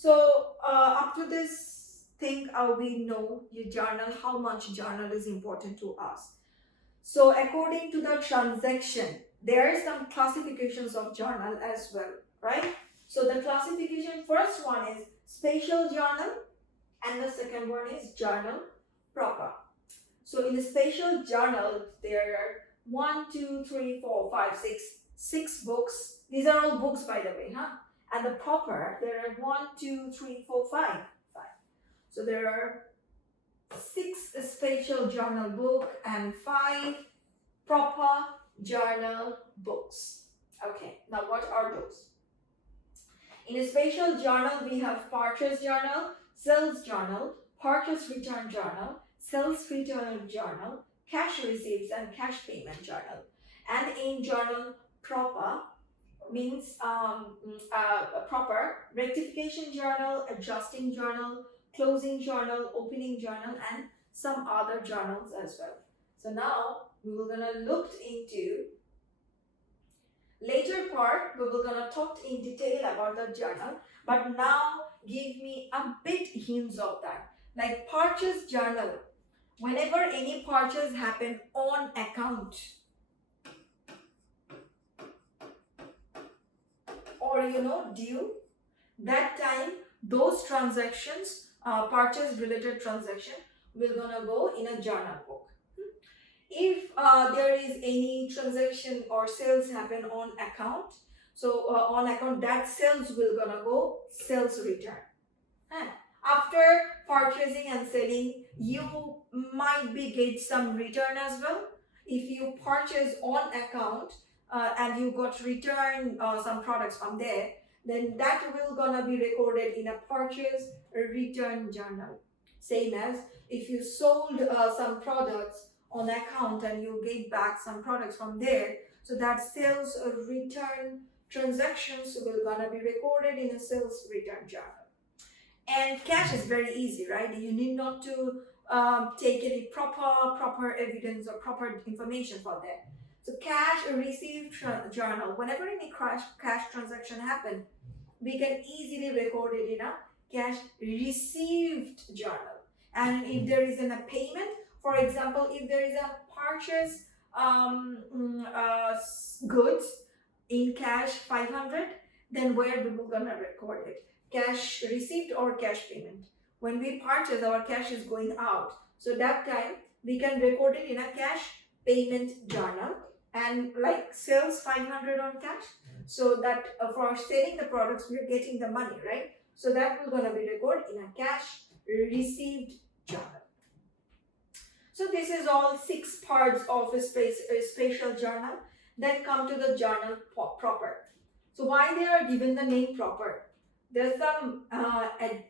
So up to this thing, we know your journal, how much journal is important to us. So according to the transaction, there are some classifications of journal as well, right? So the classification, first one is spatial journal, and the second one is journal proper. So in the spatial journal, there are 1, 2, 3, 4, 5, 6 books. These are all books, by the way, huh? And the proper, there are 1, 2, 3, 4, 5. So there are 6 spatial journal book and 5 proper journal books. Okay, now what are those? In a spatial journal, we have purchase journal, sales journal, purchase return journal, sales return journal, cash receipts and cash payment journal. And in journal proper means proper, rectification journal, adjusting journal, closing journal, opening journal, and some other journals as well. So now we will gonna look into later part, we will gonna talk in detail about the journal, but now give me a bit hints of that. Like purchase journal, whenever any purchase happen on account or due, that time those transactions, purchase related transaction will gonna go in a journal book. If there is any transaction or sales happen on account, so on account, that sales will gonna go sales return. And after purchasing and selling, you might be get some return as well. If you purchase on account and you got return some products from there, then that will gonna be recorded in a purchase return journal. Same as if you sold some products on account and you get back some products from there, so that sales return transactions will gonna be recorded in a sales return journal. And cash is very easy, right? You need not to take any proper evidence or proper information for that. So cash received journal, whenever any cash transaction happen, we can easily record it in a cash received journal. And if there is a payment, for example, if there is a purchase goods in cash 500, then where we will gonna record it? Cash received or cash payment. When we purchase, our cash is going out, so that time we can record it in a cash payment journal. And like sales 500 on cash, so that for selling the products we are getting the money, right? So that will gonna be recorded in a cash received journal. So this is all 6 parts of a spatial journal. Then come to the journal proper. So why they are given the name proper? There's some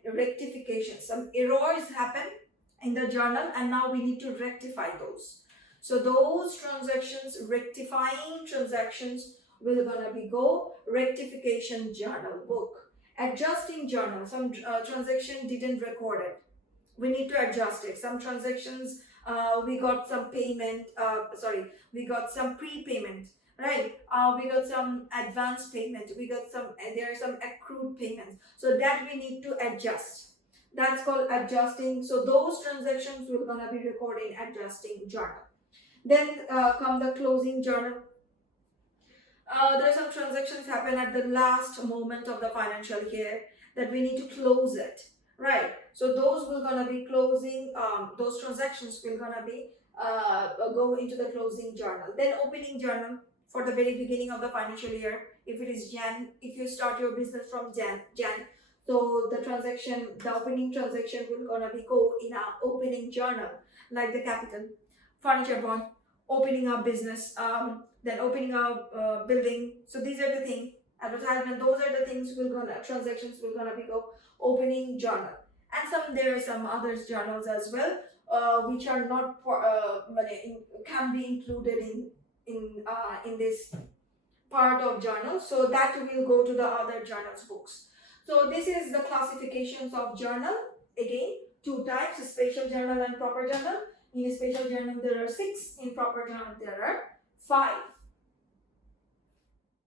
rectification, some errors happen in the journal, and now we need to rectify those. So those transactions, rectifying transactions, will gonna be go rectification journal book. Adjusting journal, some transaction didn't record it, we need to adjust it. Some transactions we got some payment, we got some prepayment, right? We got some advance payment, we got some, there are some accrued payments, so that we need to adjust. That's called adjusting. So those transactions will gonna be recorded in adjusting journal. Then come the closing journal. There are some transactions happen at the last moment of the financial year that we need to close it, right? So those will gonna be closing, those transactions will gonna be go into the closing journal. Then opening journal, for the very beginning of the financial year, if it is Jan, if you start your business from Jan, so the transaction, the opening transaction will gonna be go in our opening journal, like the capital, furniture bond, opening our business, then opening our building. So these are the things, advertisement, those are the things will gonna, transactions will gonna be go opening journal. And there are some other journals as well, which are not can be included in this part of journal, so that will go to the other journals books. So this is the classifications of journal. Again, 2 types, spatial journal and proper journal. In a spatial journal there are 6, in proper journal there are 5.